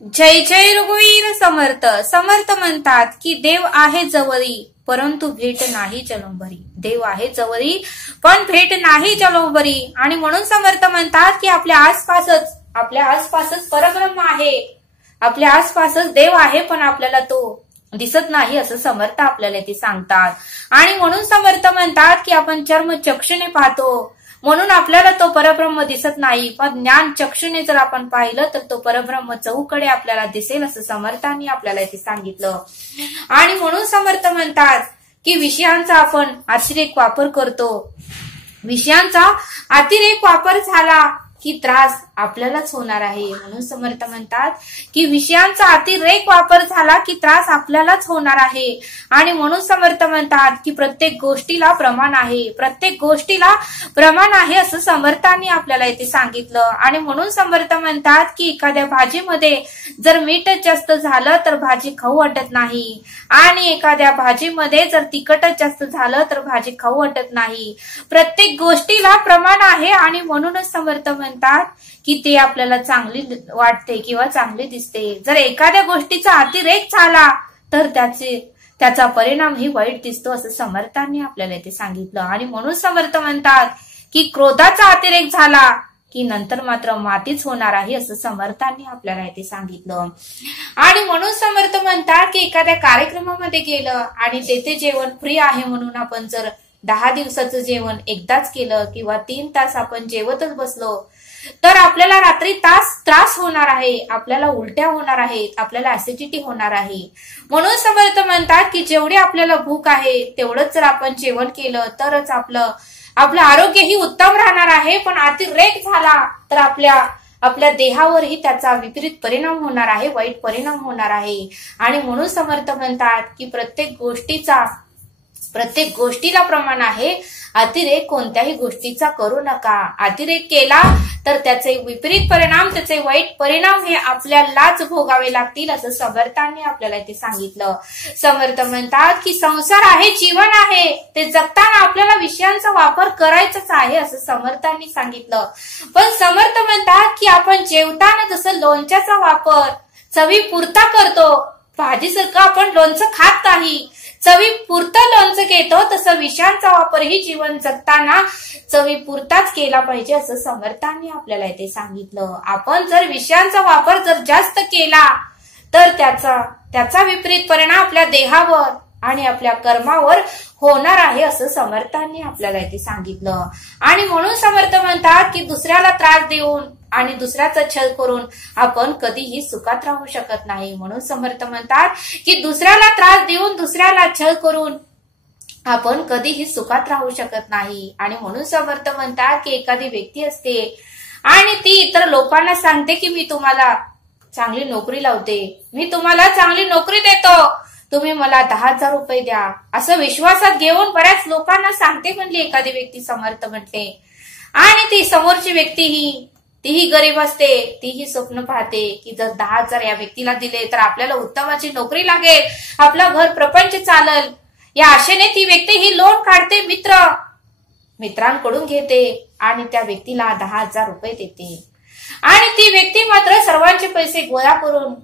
जय जय रघुवीर समर्थ. समर्थ म्हणतात की देव आहे जवळी परंतु भेट नाही जलंबरी. देव आहे जवळी पण भेट नाही जलंबरी. आणि म्हणून समर्थ म्हणतात की आपल्या आसपासच परब्रह्म आहे, आपल्या आसपासच देव आहे, पण आपल्याला तो दिसत नाही असं समर्थ आपल्याला ते सांगतात. आणि म्हणून समर्थ म्हणतात की आपण चर्मचक्षुने पाहतो म्हणून आपल्याला तो परब्रह्म दिसत नाही, पण ज्ञान चक्षुने जर आपण पाहिलं तर तो परब्रह्म चहूकडे आपल्याला दिसेल असं समर्थांनी आपल्याला ते सांगितलं. आणि म्हणून समर्थ म्हणतात की विषयांचा आपण अतिरेक वापर करतो, विषयांचा अतिरेक वापर झाला की त्रास आपल्यालाच होणार आहे. म्हणून समर्थ म्हणतात की विषयांचा अतिरेक वापर झाला की त्रास आपल्यालाच होणार आहे. आणि म्हणून समर्थ म्हणतात की प्रत्येक गोष्टीला प्रमाण आहे, प्रत्येक गोष्टीला प्रमाण आहे असं समर्थांनी आपल्याला इथे सांगितलं. आणि म्हणून समर्थ म्हणतात की एखाद्या भाजीमध्ये जर मीठच जास्त झालं तर भाजी खाऊ वाटत नाही, आणि एखाद्या भाजीमध्ये जर तिखटच जास्त झालं तर भाजी खाऊ वाटत नाही. प्रत्येक गोष्टीला प्रमाण आहे. आणि म्हणूनच समर्थ म्हणतात की ते आपल्याला चांगली वाटते किंवा चांगली दिसते. जर एखाद्या गोष्टीचा अतिरेक झाला तर त्याचा परिणाम ही वाईट दिसतो असं समर्थांनी आपल्याला इथे सांगितलं. आणि म्हणून समर्थ म्हणतात की क्रोधाचा अतिरेक झाला की नंतर मात्र मातीच होणार आहे असं समर्थांनी आपल्याला इथे सांगितलं. आणि म्हणून समर्थ म्हणतात की एखाद्या कार्यक्रमामध्ये गेलं आणि तेथे जेवण फ्री आहे म्हणून आपण जर 10 दिवसाचं जेवण एकदाच केलं किंवा 3 तास आपण जेवतच बसलो तर आपल्याला रात्री त्रास होणार आहे, आपल्याला उलट्या होणार आहेत, आपल्याला ऍसिडिटी होणार आहे. म्हणून समर्थ म्हणतात की जेवढी आपल्याला भूक आहे तेवढंच जर आपण जेवण केलं तरच आपलं आरोग्यही उत्तम राहणार आहे. पण अतिरेक झाला तर आपल्या देहावरही त्याचा विपरीत परिणाम होणार आहे, वाईट परिणाम होणार आहे. आणि म्हणून समर्थ म्हणतात की प्रत्येक गोष्टीला प्रमाण आहे. अतिरेक कोणत्याही गोष्टीचा करू नका. अतिरेक केला तर त्याचे विपरीत परिणाम, त्याचे वाईट परिणाम हे आपल्यालाच भोगावे लागतील असं समर्थांनी आपल्याला इथे सांगितलं. समर्थ म्हणतात की संसार आहे, जीवन आहे, ते जगताना आपल्याला विषयांचा वापर करायचाच आहे असं समर्थांनी सांगितलं. पण समर्थ म्हणतात की आपण जेवताना जसं लोणच्याचा वापर चवी पुरता करतो, भाजीसारखं आपण लोणचं खात नाही, चवी पुरतं लोणचं घेतो, तसं विषयांचा वापरही जीवन जगताना चवी पुरताच केला पाहिजे असं समर्थांनी आपल्याला इथे सांगितलं. आपण जर विषयांचा वापर जर जास्त केला तर त्याचा विपरीत परिणाम आपल्या देहावर आणि आपल्या कर्मावर होणार आहे असं समर्थांनी आपल्याला इथे सांगितलं. आणि म्हणून समर्थ म्हणतात की दुसऱ्याला त्रास देऊन आणि दुसऱ्याचा छळ करून आपण कधीही सुखात राहू शकत नाही. म्हणून समर्थ म्हणतात की दुसऱ्याला त्रास देऊन, दुसऱ्याला छळ करून आपण कधीही सुखात राहू शकत नाही. आणि म्हणून समर्थ म्हणतात की एखादी व्यक्ती असते आणि ती इतर लोकांना सांगते की मी तुम्हाला चांगली नोकरी लावते, मी तुम्हाला चांगली नोकरी देतो, तुम्ही मला 10,000 रुपये द्या, असं विश्वासात घेऊन बऱ्याच लोकांना सांगते म्हणली एखादी व्यक्ती. समर्थ म्हटले आणि ती समोरची व्यक्ती तीही गरीब असते, तीही स्वप्न पाहते की जर 10,000 या व्यक्तीला दिले तर आपल्याला उत्तमाची नोकरी लागेल, आपलं घर प्रपंच चालल, या आशेने ती व्यक्ती ही लोन काढते, मित्रांकडून घेते आणि त्या व्यक्तीला 10,000 रुपये देते. आणि ती व्यक्ती मात्र सर्वांचे पैसे गोळा करून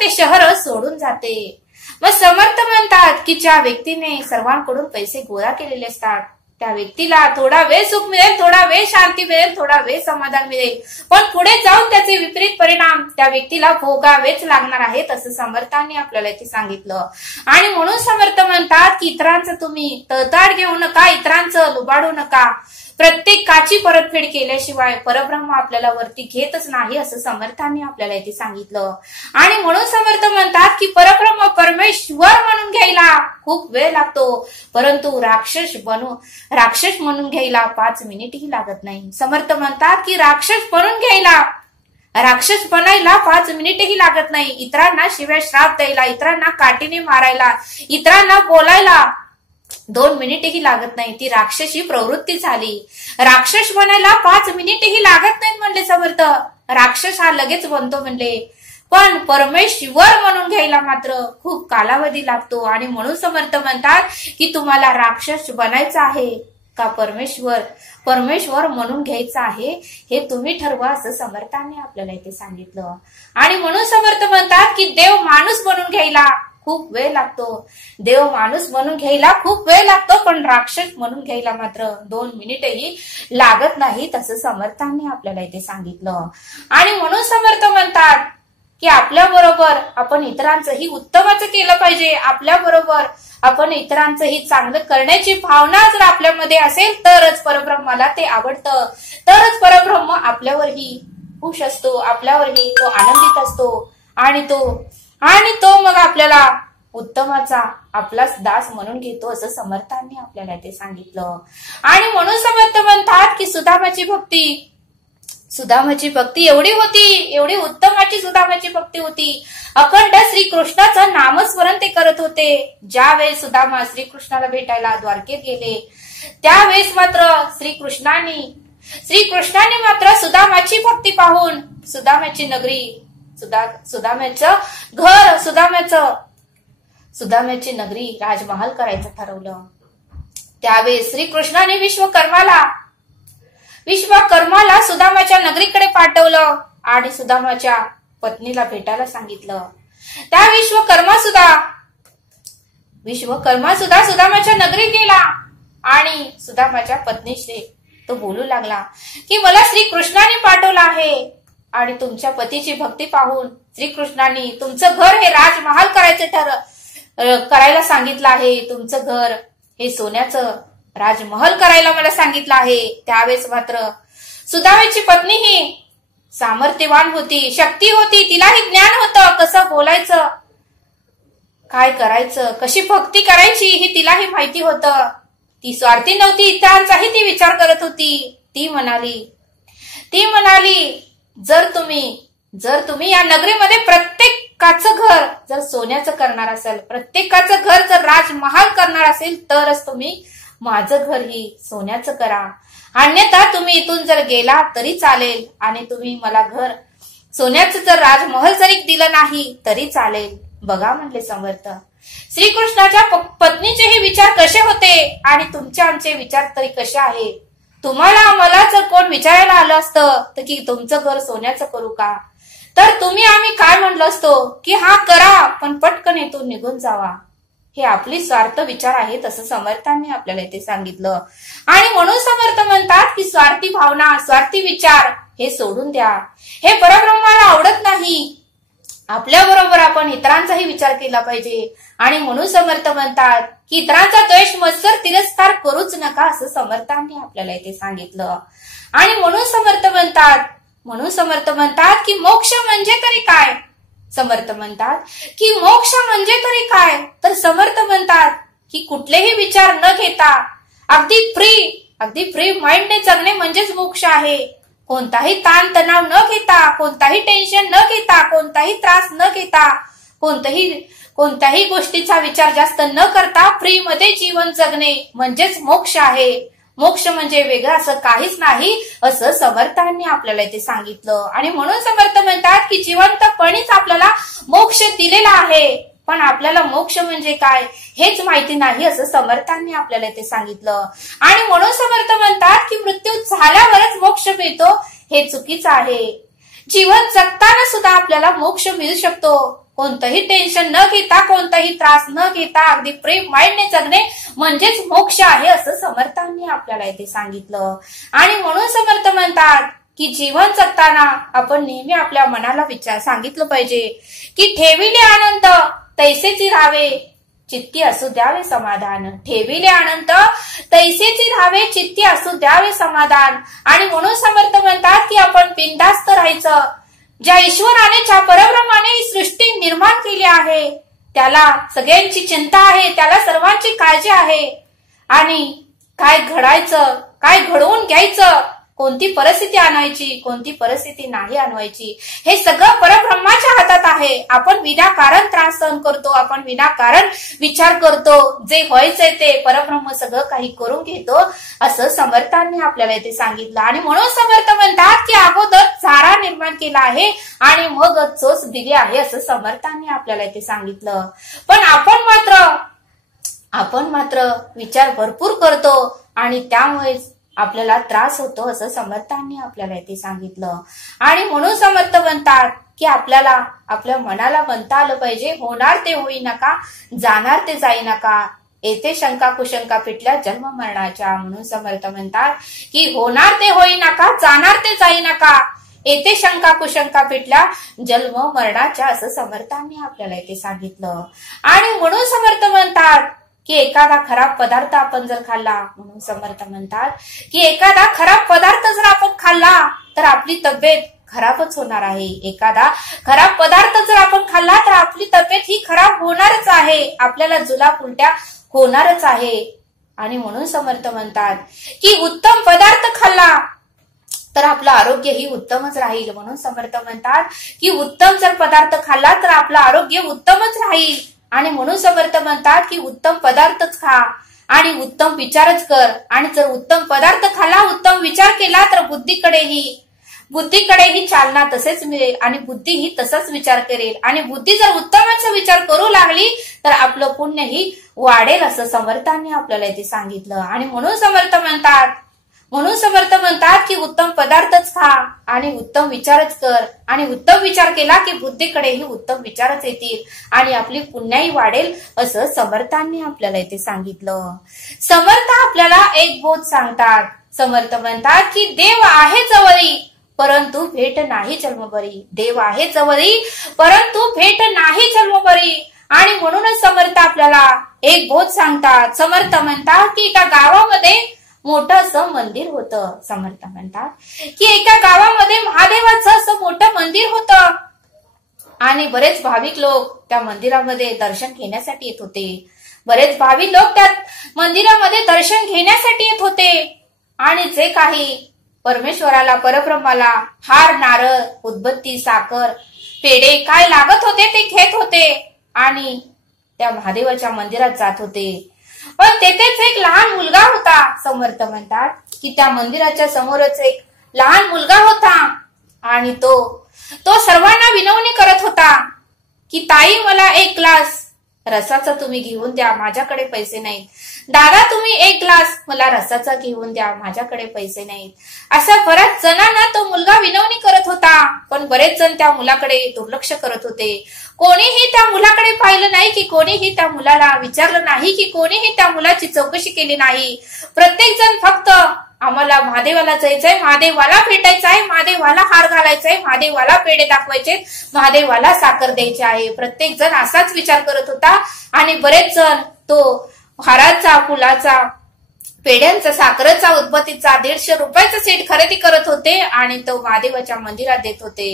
ते शहर सोडून जाते. मग समर्थ म्हणतात की ज्या व्यक्तीने सर्वांकडून पैसे गोळा केलेले असतात त्या व्यक्तीला थोडा वेळ सुख मिळेल, थोडा वेळ शांती मिळेल, थोडा वेळ समाधान मिळेल, पण पुढे जाऊन त्याचे विपरीत परिणाम त्या व्यक्तीला भोगावेच लागणार आहेत असं समर्थांनी आपल्याला इथे सांगितलं. आणि म्हणून समर्थ म्हणतात की इतरांचं तुम्ही तळताड घेऊ नका, इतरांचं लुबाडू नका. प्रत्येकाची परतफेड केल्याशिवाय परब्रह्म आपल्याला वरती घेतच नाही असं समर्थांनी आपल्याला इथे सांगितलं. आणि म्हणून समर्थ म्हणतात की परब्रह्म परमेश्वर म्हणून घ्यायला खूप वेळ लागतो, परंतु राक्षस म्हणून घ्यायला 5 मिनिटही लागत नाही. समर्थ म्हणतात की राक्षस बनायला 5 मिनिटही लागत नाही. इतरांना शिव्या श्राप द्यायला, इतरांना काठीने मारायला, इतरांना बोलायला 2 मिनिटही लागत नाही. ती राक्षसी प्रवृत्ती झाली. राक्षस बनायला 5 मिनिटही लागत नाहीत म्हणले समर्थ. राक्षस हा लगेच बनतो म्हणले, पण परमेश्वर म्हणून घ्यायला मात्र खूप कालावधी लागतो. आणि म्हणून समर्थ म्हणतात की तुम्हाला राक्षस बनायचं आहे का परमेश्वर परमेश्वर म्हणून घ्यायचा आहे हे तुम्ही ठरवा, असं समर्थांनी आपल्याला इथे सांगितलं. आणि म्हणून समर्थ म्हणतात की देव माणूस बनून घ्यायला खूप वेळ लागतो. देव माणूस म्हणून घ्यायला खूप वेळ लागतो, पण राक्षस म्हणून घ्यायला मात्र 2 मिनिटही लागत नाही, तसं समर्थांनी आपल्याला इथे सांगितलं. आणि म्हणून समर्थ म्हणतात की आपल्या बरोबर आपण इतरांचंही उत्तमाचं केलं पाहिजे. आपल्या बरोबर आपण इतरांचंही चांगलं करण्याची भावना जर आपल्यामध्ये असेल तरच परब्रह्माला ते आवडतं, तरच परब्रह्म आपल्यावरही खुश असतो, आपल्यावरही तो आनंदित असतो आणि तो मग आपल्याला उत्तमाचा आपलाच दास म्हणून घेतो, असं समर्थांनी आपल्याला ते सांगितलं. आणि म्हणून समर्थ म्हणतात की सुदामाची भक्ती एवढी होती, एवढी उत्तमाची सुदामाची भक्ती होती. अखंड श्रीकृष्णाचं नामस्मरण ते करत होते. ज्यावेळेस सुदामा श्रीकृष्णाला भेटायला द्वारकेत गेले त्यावेळेस मात्र श्रीकृष्णाने मात्र सुदामाची भक्ती पाहून सुदामाची नगरी, सुदाम्याचं घर, सुदाम्याची नगरी राजमहाल करायचं ठरवलं. त्यावेळेस श्रीकृष्णाने विश्वकर्माला सुदामाच्या नगरीकडे पाठवलं आणि सुदामाच्या पत्नीला भेटायला सांगितलं. त्या विश्वकर्मा सुद्धा सुदामाच्या नगरीत गेला आणि सुदामाच्या पत्नीशी तो बोलू लागला की मला श्रीकृष्णाने पाठवलं आहे आणि तुमच्या पतीची भक्ती पाहून श्रीकृष्णाने तुमचं घर हे राजमहाल करायला सांगितलं आहे. तुमचं घर हे सोन्याचं राजमहल करायला मला सांगितलं आहे. त्यावेळेस मात्र सुदामाची पत्नी ही सामर्थ्यवान होती, शक्ती होती, तिलाही ज्ञान होतं कसं बोलायचं, काय करायचं, कशी भक्ती करायची हे तिलाही माहिती होतं. ती स्वार्थी नव्हती, इतरांचाही ती विचार करत होती. ती म्हणाली जर तुम्ही या नगरीमध्ये प्रत्येकाचं घर जर सोन्याचं करणार असेल, प्रत्येकाचं घर जर राजमहाल करणार असेल तरच तुम्ही माझं घर ही सोन्याचं करा, अन्यथा तुम्ही इथून जर गेला तरी चालेल आणि तुम्ही मला घर सोन्याचं जर राजमहल जरी दिलं नाही तरी चालेल. बघा म्हणले समर्थ, श्रीकृष्णाच्या पत्नीचेही विचार कसे होते आणि तुमचे आमचे विचार तरी कसे आहे. तुम्हाला मला जर कोण विचारायला आलं असतं तर की तुमचं घर सोन्याचं करू का, तर तुम्ही आम्ही काय म्हणलो असतो की हा करा पण पटकन इथून निघून जावा. हे आपली स्वार्थ विचार आहेत असं समर्थांनी आपल्याला इथे सांगितलं. आणि म्हणून समर्थ म्हणतात की स्वार्थी भावना, स्वार्थी विचार हे सोडून द्या. हे परब्रह्माला आवडत नाही. आपल्या बरोबर आपण इतरांचाही विचार केला पाहिजे. आणि म्हणून समर्थ म्हणतात की इतरांचा द्वेष, मत्सर, तिरस्कार करूच नका असं समर्थांनी आपल्याला इथे सांगितलं. आणि म्हणून समर्थ म्हणतात की मोक्ष म्हणजे तरी काय. समर्थ म्हणतात की मोक्ष म्हणजे तरी काय, तर समर्थ म्हणतात की कुठलेही विचार न घेता अगदी फ्री माइंडने जगणे म्हणजेच मोक्ष आहे. कोणताही ताण तणाव न घेता, कोणताही टेन्शन न घेता, कोणताही त्रास न घेता, कोणत्याही गोष्टीचा विचार जास्त न करता फ्री मध्ये जीवन जगणे म्हणजेच मोक्ष आहे. मोक्ष म्हणजे वेगळं असं काहीच नाही असं समर्थांनी आपल्याला इथे सांगितलं. आणि म्हणून समर्थ म्हणतात की जिवंतपणीच आपल्याला मोक्ष दिलेला आहे, पण आपल्याला मोक्ष म्हणजे काय हेच माहिती नाही असं समर्थांनी आपल्याला इथे सांगितलं. आणि म्हणून समर्थ म्हणतात की मृत्यू झाल्यावरच मोक्ष मिळतो हे चुकीचं आहे. जीवन जगताना सुद्धा आपल्याला मोक्ष मिळू शकतो. कोणतंही टेन्शन न घेता, कोणताही त्रास न घेता अगदी फ्री माइंडने जगणे म्हणजेच मोक्ष आहे असं समर्थांनी आपल्याला इथे सांगितलं. आणि म्हणून समर्थ म्हणतात की जीवन जगताना आपण नेहमी आपल्या मनाला सांगितलं पाहिजे की ठेविले आनंद तैसेची राहावे, चित्ती असू द्यावे समाधान. ठेविले आनंद तैसेची राहावे, चित्ती असू द्यावे समाधान. आणि म्हणून समर्थ म्हणतात की आपण बिनधास्त राहायचं. ज्या ईश्वराने, ज्या परब्रह्माने ही सृष्टी निर्माण केली आहे त्याला सगळ्यांची चिंता आहे, त्याला सर्वांची काळजी आहे. आणि काय घडायचं, काय घडवून घ्यायचं, कोणती परिस्थिती आणायची, कोणती परिस्थिती नाही आणवायची, हे सगळं परब्रह्माच्या हातात आहे. आपण विनाकारण त्रास सहन करतो, आपण विनाकारण विचार करतो. जे व्हायचंय ते परब्रह्म सगळं काही करून घेतो असं समर्थांनी आपल्याला इथे सांगितलं. आणि म्हणून समर्थ म्हणतात की अगोदर चारा निर्माण केला आहे आणि मग चोच दिली आहे असं समर्थांनी आपल्याला इथे सांगितलं. पण आपण मात्र विचार भरपूर करतो आणि त्यामुळे आपल्याला त्रास होतो असं समर्थांनी आपल्याला इथे सांगितलं. आणि म्हणून समर्थ म्हणतात की आपल्याला आपल्या मनाला म्हणता आलं पाहिजे, होणार ते होई नका, जाणार ते जाई नका, येथे शंका कुशंका पिटल्या जन्म मरणाच्या. म्हणून समर्थ म्हणतात की होणार ते होई नका, जाणार ते जाई नका, येथे शंका कुशंका पिटल्या जन्म मरणाच्या, असं समर्थांनी आपल्याला इथे सांगितलं. आणि म्हणून समर्थ म्हणतात की एखादा खराब पदार्थ आपण जर खाल्ला, म्हणून समर्थ म्हणतात की एखादा खराब पदार्थ जर आपण खाल्ला तर आपली तब्येत खराबच होणार आहे. एखादा खराब पदार्थ जर आपण खाल्ला तर आपली तब्येत ही खराब होणारच आहे, आपल्याला जुलाब उलट्या होणारच आहे. आणि म्हणून समर्थ म्हणतात की उत्तम पदार्थ खाल्ला तर आपलं आरोग्य ही उत्तमच राहील. म्हणून समर्थ म्हणतात की उत्तम जर पदार्थ खाल्ला तर आपलं आरोग्य उत्तमच राहील. आणि म्हणून समर्थ म्हणतात की उत्तम पदार्थच खा आणि उत्तम विचारच कर. आणि जर उत्तम पदार्थ खाल्ला, उत्तम विचार केला तर बुद्धीकडेही चालना तसेच मिळेल आणि बुद्धी ही तसाच विचार करेल. आणि बुद्धी जर उत्तमाचा विचार करू लागली तर आपलं पुण्यही वाढेल, असं समर्थांनी आपल्याला इथे सांगितलं. आणि म्हणून समर्थ म्हणतात की उत्तम पदार्थच खा आणि उत्तम विचारच कर. आणि उत्तम विचार केला की बुद्धीकडेही उत्तम विचारच येतील आणि आपली पुण्याही वाढेल, असं समर्थांनी आपल्याला इथे सांगितलं. समर्थ आपल्याला एक बोध सांगतात. समर्थ म्हणतात की देव आहे जवळी परंतु भेट नाही जन्मभरी. देव आहे जवळी परंतु भेट नाही जन्मभरी. आणि म्हणूनच समर्थ आपल्याला एक बोध सांगतात. समर्थ म्हणतात की एका गावामध्ये मोठं असं मंदिर होतं. समर्थ म्हणतात की एका गावामध्ये महादेवाचं असं मोठं मंदिर होतं आणि बरेच भाविक लोक त्या मंदिरामध्ये दर्शन घेण्यासाठी येत होते. बरेच भाविक लोक त्या मंदिरामध्ये दर्शन घेण्यासाठी येत होते. आणि जे काही परमेश्वराला, परब्रह्माला हार, नारळ, उदबत्ती, साखर, पेढे काय लागत होते ते घेत होते आणि त्या महादेवाच्या मंदिरात जात होते. पण तेथेच एक लहान मुलगा होता. समर्थ म्हणतात की त्या मंदिराच्या समोरच एक लहान मुलगा होता आणि तो सर्वांना विनवणी करत होता की ताई मला एक ग्लास रसाचा तुम्ही घेऊन द्या, माझ्याकडे पैसे नाहीत. दादा तुम्ही एक ग्लास मला रसाचा घेऊन द्या, माझ्याकडे पैसे नाहीत. अशा बऱ्याच जणांना तो मुलगा विनवणी करत होता. पण बरेच जण त्या मुलाकडे दुर्लक्ष करत होते. कोणीही त्या मुलाकडे पाहिलं नाही की कोणीही त्या मुलाला विचारलं नाही की कोणीही त्या मुलाची चौकशी केली नाही. प्रत्येक जण फक्त आम्हाला महादेवाला जायचंय, महादेवाला भेटायचं आहे, महादेवाला हार घालायचाय, महादेवाला पेढे दाखवायचे, महादेवाला साखर द्यायची आहे. प्रत्येक जण असाच विचार करत होता. आणि बरेच जण तो हाराचा, फुलाचा, पेढ्यांचा, साखरेचा, उदबत्तीचा 150 रुपयाचा सेट खरेदी करत होते आणि तो महादेवाच्या मंदिरात देत होते.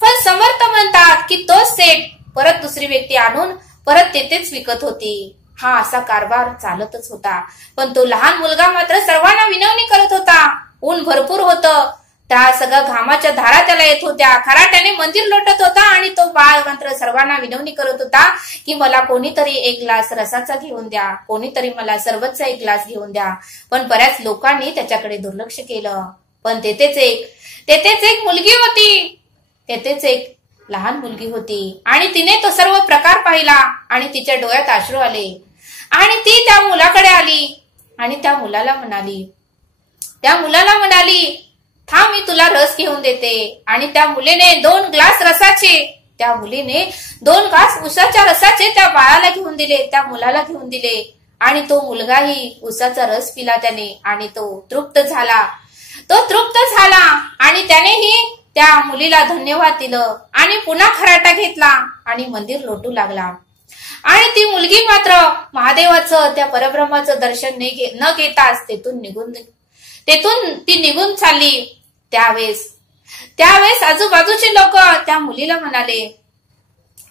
पण समर्थ म्हणतात की तो सेट परत दुसरी व्यक्ती आणून परत तेथेच विकत होती. हा असा कारभार चालतच होता. पण तो लहान मुलगा मात्र सर्वांना विनवणी करत होता. ऊन भरपूर होतं, त्या सगळ्या घामाच्या धारा त्याला येत होत्या. खराट्याने मंदिर लोटत होता आणि तो बाळ मात्र सर्वांना विनवणी करत होता की मला कोणीतरी एक ग्लास रसाचा घेऊन द्या, कोणीतरी मला सरबतचा एक ग्लास घेऊन द्या. पण बऱ्याच लोकांनी त्याच्याकडे दुर्लक्ष केलं. पण तेथेच एक मुलगी होती, तेथेच एक लहान मुलगी होती आणि तिने तो सर्व प्रकार पाहिला आणि तिच्या डोळ्यात अश्रू आले. आणि ती त्या मुलाकडे आली आणि त्या मुलाला म्हणाली थांब मी तुला रस घेऊन देते. आणि त्या मुलीने 2 ग्लास रसाचे, त्या मुलीने 2 ग्लास उसाच्या रसाचे त्या बाळाला घेऊन दिले, त्या मुलाला घेऊन दिले. आणि तो मुलगाही उसाचा रस पिला त्याने आणि तो तृप्त झाला. आणि त्यानेही त्या मुलीला धन्यवाद दिलं आणि पुन्हा खराटा घेतला आणि मंदिर लोटू लागला. आणि ती मुलगी मात्र महादेवाचं, त्या परब्रह्माचं दर्शन न घेताच तेथून ती निघून चालली. त्यावेळेस आजूबाजूचे लोक त्या मुलीला म्हणाले,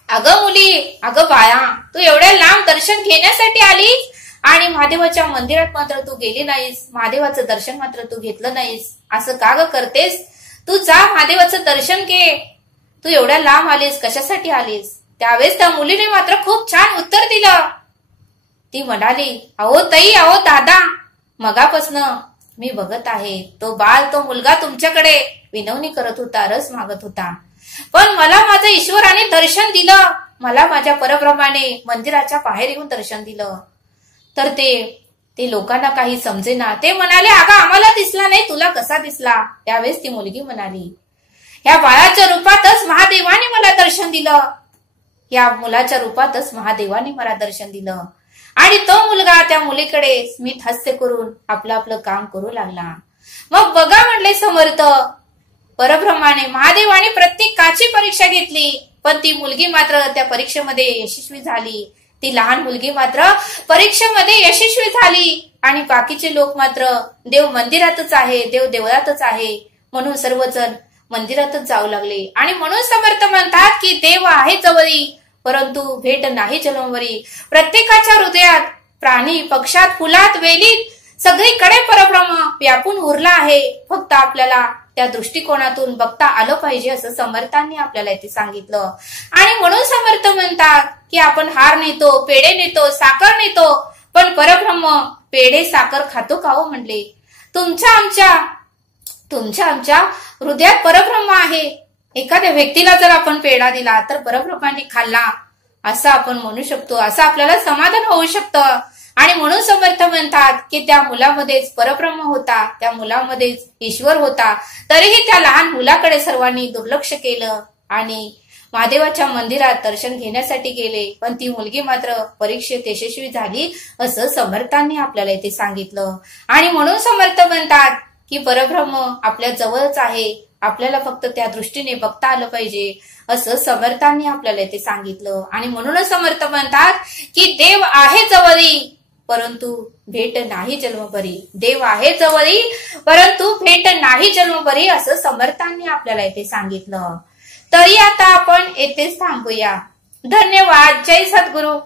अगं मुली, अगं बाळा, तू एवढ्या लांब दर्शन घेण्यासाठी आलीस आणि महादेवाच्या मंदिरात मात्र तू गेली नाहीस, महादेवाचं दर्शन मात्र तू घेतलं नाहीस, असं का ग करतेस? तू जा महादेवाचं दर्शन घे. तू एवढ्या लांब आलीस, कशासाठी आलीस? त्यावेळेस त्या मुलीने मात्र खूप छान उत्तर दिलं. ती म्हणाली, अहो ताई, अहो दादा, मगापासनं मी बघत आहे, तो बाळ, तो मुलगा तुमच्याकडे विनवणी करत होता, रस मागत होता. पण मला माझ्या ईश्वराने दर्शन दिलं, मला माझ्या परब्रह्माने मंदिराच्या बाहेर येऊन दर्शन दिलं. तर ते लोकांना काही समजेना. ते म्हणाले, अगं आम्हाला दिसला नाही, तुला कसा दिसला? त्यावेळेस ती मुलगी म्हणाली, या बाळाच्या रूपातच महादेवाने मला दर्शन दिलं. या मुलाच्या रूपातच महादेवाने मला दर्शन दिलं. आणि तो मुलगा त्या मुलीकडे स्मित हास्य करून आपलं आपलं काम करू लागला. मग बघा म्हणले समर्थ, परब्रह्माने महादेवाने प्रत्येकाची परीक्षा घेतली, पण ती मुलगी मात्र त्या परीक्षेमध्ये यशस्वी झाली. ती लहान मुलगी मात्र परीक्षेमध्ये यशस्वी झाली. आणि बाकीचे लोक मात्र देव मंदिरातच आहे, देव देवळातच आहे म्हणून सर्वजण मंदिरातच जाऊ लागले. आणि म्हणून समर्थ म्हणतात की देव आहे जवळी, परंतु भेट नाही जन्मभरी. प्रत्येकाच्या हृदयात, प्राणी, पक्षात, फुलात, वेलीत सगळीकडे परब्रह्म व्यापून उरला आहे. फक्त आपल्याला त्या दृष्टिकोनातून बघता आलं पाहिजे असं समर्थांनी आपल्याला इथे सांगितलं. आणि म्हणून समर्थ म्हणतात की आपण हार नेतो, पेढे नेतो, साखर नेतो, पण परब्रह्म पेढे साखर खातो का हो म्हणले? तुमच्या आमच्या हृदयात परब्रह्म आहे. एखाद्या व्यक्तीला जर आपण पेढा दिला तर परब्रह्माने खाल्ला असं आपण म्हणू शकतो, असं आपल्याला समाधान होऊ शकतं. आणि म्हणून समर्थ म्हणतात की त्या मुलामध्येच परब्रह्म होता, त्या मुलामध्येच ईश्वर होता. तरीही त्या लहान मुलाकडे सर्वांनी दुर्लक्ष केलं आणि महादेवाच्या मंदिरात दर्शन घेण्यासाठी गेले, पण ती मुलगी मात्र परीक्षेत यशस्वी झाली असं समर्थांनी आपल्याला इथे सांगितलं. आणि म्हणून समर्थ म्हणतात की परब्रह्म आपल्या जवळच आहे, आपल्याला फक्त त्या दृष्टीने बघता आलं पाहिजे असं समर्थांनी आपल्याला इथे सांगितलं. आणि म्हणूनच समर्थ म्हणतात की देव आहे जवळी, परंतु भेट नाही जन्मभरी. देव आहे जवळी, परंतु भेट नाही जन्मभरी असं समर्थांनी आपल्याला इथे सांगितलं. तरी आता आपण येथेच थांबूया. धन्यवाद. जय सद्गुरू.